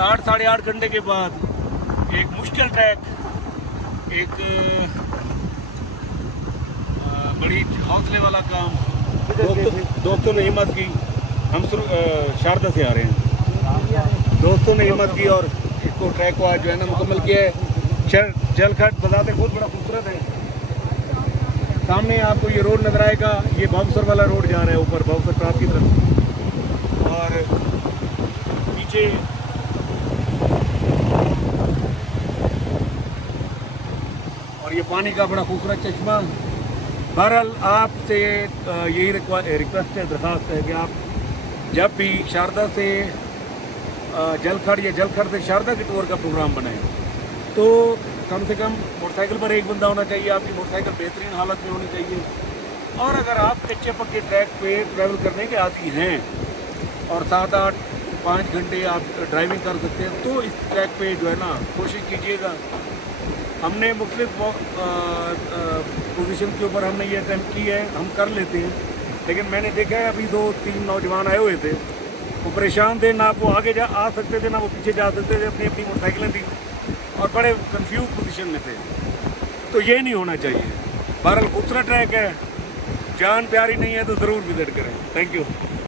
8 साढ़े 8 घंटे के बाद एक मुश्किल ट्रैक, एक बड़ी हौसले वाला काम। दोस्तों ने हिम्मत की, हम शारदा से आ रहे हैं। दोस्तों ने हिम्मत की और इसको ट्रैक को आज जो है ना मुकम्मल किया है। जलखट बजाते बहुत बड़ा खूबसूरत है। सामने आपको ये रोड नजर आएगा, ये बाबूसर वाला रोड जा रहा है ऊपर बाबूसर टॉप की तरफ, और पीछे और ये पानी का बड़ा खूबसूरत चश्मा। बहरहाल आपसे यही रिक्वेस्ट है, दरख्वास्त है कि आप जब भी शारदा से जलखड़ या जलखड़ से शारदा के टूर का प्रोग्राम बनाएं तो कम से कम मोटरसाइकिल पर एक बंदा होना चाहिए, आपकी मोटरसाइकिल बेहतरीन हालत में होनी चाहिए। और अगर आप कच्चे पक्के ट्रैक पे ट्रैवल करने के आदी हैं और 7, 8, 5 घंटे आप ड्राइविंग कर सकते हैं तो इस ट्रैक पे जो है ना कोशिश कीजिएगा। हमने मुख्तलिफ पोजीशन के ऊपर हमने ये अटैम्प्ट की है, हम कर लेते हैं, लेकिन मैंने देखा है अभी 2-3 नौजवान आए हुए थे, वो परेशान थे, ना वो आगे आ सकते थे ना वो पीछे जा सकते थे, अपनी अपनी मोटरसाइकिलें थी और बड़े कंफ्यूज पोजीशन में थे। तो ये नहीं होना चाहिए। बहरहाल खूबसूरत ट्रैक है, जान प्यारी नहीं है तो ज़रूर विजिट करें। Thank you.